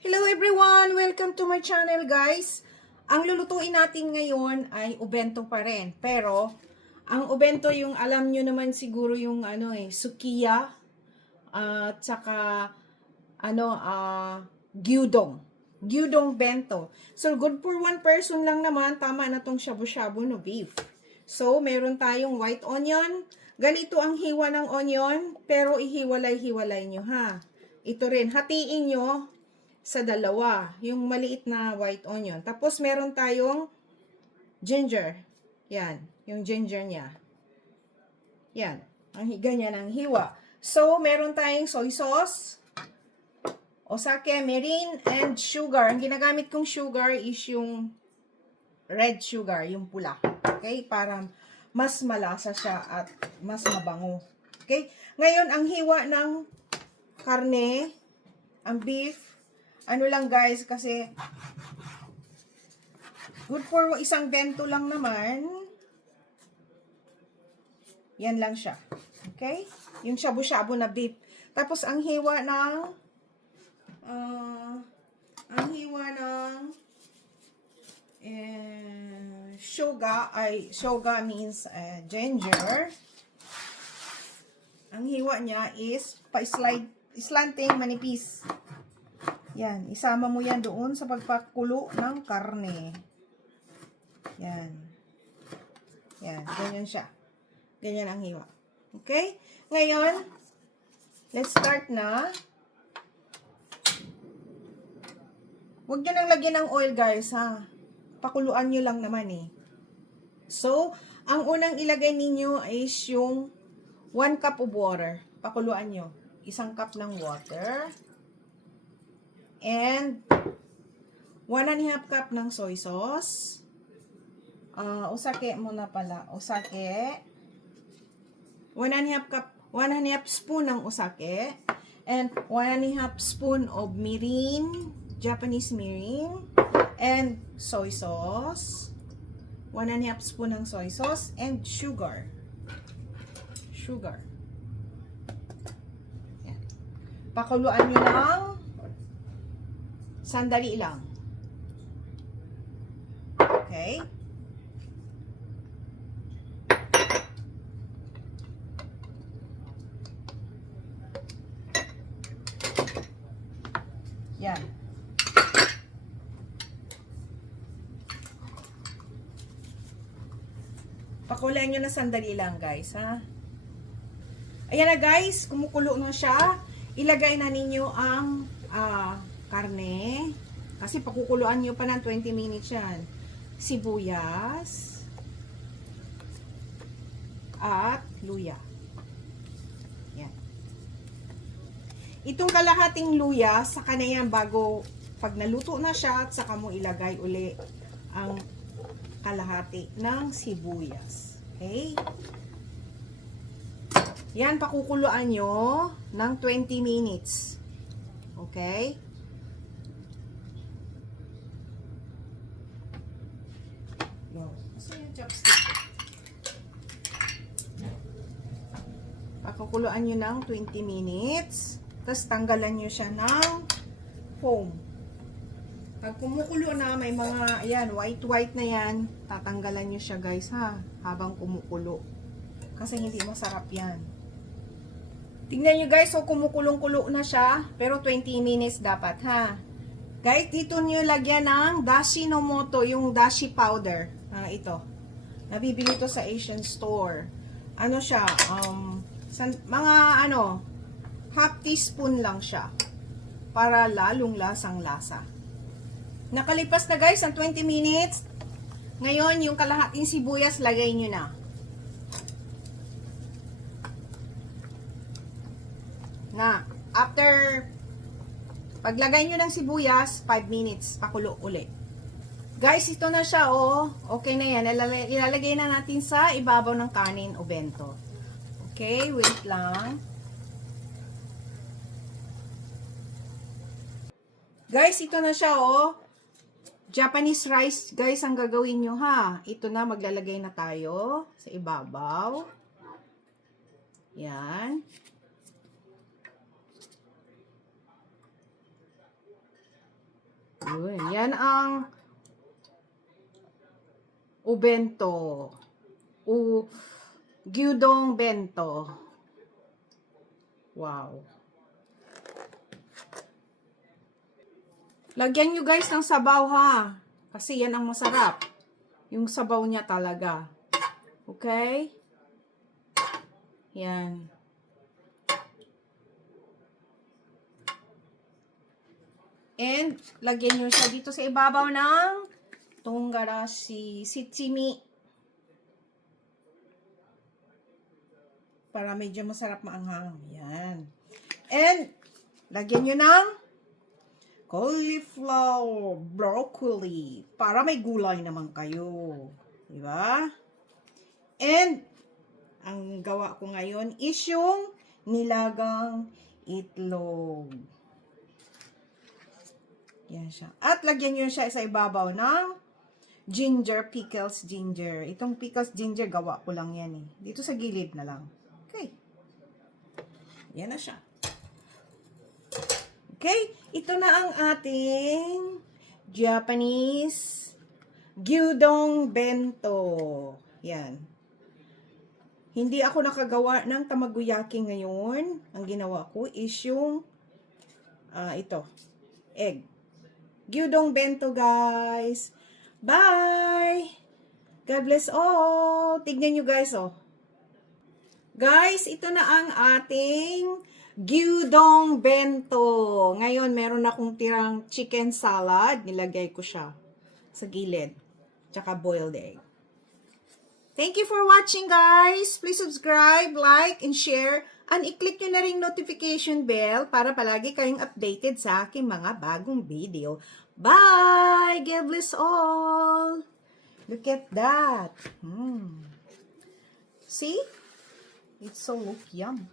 Hello everyone! Welcome to my channel guys! Ang lulutuin natin ngayon ay ubento pa rin. Pero, ang ubento yung alam nyo naman siguro yung sukiya at saka gyudong. Gyudong bento. So, good for one person lang naman. Tama na tong shabu-shabu no beef. So, meron tayong white onion. Ganito ang hiwa ng onion, pero ihiwalay-hiwalay nyo ha. Ito rin, hatiin nyo sa dalawa, yung maliit na white onion. Tapos, meron tayong ginger. Yan, yung ginger niya. Yan, ganyan ang hiwa. So, meron tayong soy sauce, osake, mirin, and sugar. Ang ginagamit kong sugar is yung red sugar, yung pula. Okay? Para mas malasa siya at mas mabango. Okay? Ngayon, ang hiwa ng karne, ang beef, ano lang guys, kasi good for isang bento lang naman. Yan lang siya. Okay? Yung shabu-shabu na beef. Tapos ang hiwa ng shoga means ginger. Ang hiwa niya is slanting manipis. Yan, isama mo yan doon sa pagpakulo ng karne. Yan. Yan, ganyan siya. Ganyan ang hiwa. Okay? Ngayon, let's start na. Huwag nyo nang lagyan ng oil, guys, ha? Pakuluan nyo lang naman, eh. So, ang unang ilagay ninyo is yung 1 cup of water. Pakuluan nyo. 1 cup ng water. And 1½ cup ng soy sauce. Osake muna pala. Osake. 1½ cup, 1½ spoon ng osake. And 1½ spoon of mirin, Japanese mirin. And soy sauce. 1½ spoon ng soy sauce. And sugar. Sugar. Yan. Pakuluan nyo lang. Sandali lang. Okay? Yan. Pakuluan nyo na sandali lang, guys, ha? Ayan na, guys. Kumukulo na siya. Ilagay na ninyo ang karne. Kasi pakukuluan nyo pa ng 20 minutes yan. Sibuyas. At luya. Yan. Itong kalahating luya, saka na yan bago, pag naluto na siya, saka mo ilagay uli ang kalahati ng sibuyas. Okay? Yan, pakukuluan nyo ng 20 minutes. Okay? Pakukuluan nyo ng 20 minutes. Tapos tanggalan nyo siya ng foam. Pag kumukulo na, may mga, ayan, white na yan. Tatanggalan nyo siya, guys, ha? Habang kumukulo. Kasi hindi masarap yan. Tingnan nyo, guys, so kumukulong-kulo na siya. Pero 20 minutes dapat, ha? Guys, dito nyo lagyan ng dashi no moto, yung dashi powder. Ito. Nabibili to sa Asian store. Ano siya? Mga half teaspoon lang siya. Para lalong lasang-lasa. Nakalipas na, guys, ang 20 minutes. Ngayon, yung kalahating sibuyas, lagay nyo na. After paglagay nyo ng sibuyas, 5 minutes, pakulo ulit. Guys, ito na siya, oh. Okay na yan. Ilalagay na natin sa ibabaw ng kanin o bento. Okay, wait lang. Guys, ito na siya, oh. Japanese rice, guys, ang gagawin nyo, ha. Ito na, maglalagay na tayo sa ibabaw. Yan. Yun, yan ang ubento. Gyudong bento. Wow. Lagyan nyo guys ng sabaw ha. Kasi yan ang masarap. Yung sabaw niya talaga. Okay? Yan. And, lagyan nyo siya dito sa ibabaw ng tunggarashi shichimi. Para medyo masarap maanghang. Yan. And, lagyan nyo ng cauliflower, broccoli. Para may gulay naman kayo. Diba? And, ang gawa ko ngayon is yung nilagang itlog. Yan siya. At lagyan nyo siya sa ibabaw ng ginger, pickles ginger. Itong pickles ginger, gawa ko lang yan eh. Dito sa gilid na lang. Okay. Yan na siya. Okay. Ito na ang ating Japanese gyudong bento. Yan. Hindi ako nakagawa ng tamagoyaki ngayon. Ang ginawa ko is yung ito. Egg. Gyudong bento, guys. Bye! God bless all. Tignan nyo, guys, oh. Guys, ito na ang ating gyudong bento. Ngayon, meron akong tirang chicken salad. Nilagay ko siya sa gilid. Tsaka boiled egg. Thank you for watching, guys. Please subscribe, like, and share. And i-click nyo na rin notification bell para palagi kayong updated sa aking mga bagong video. Bye! God bless all! Look at that. See? It's so yum.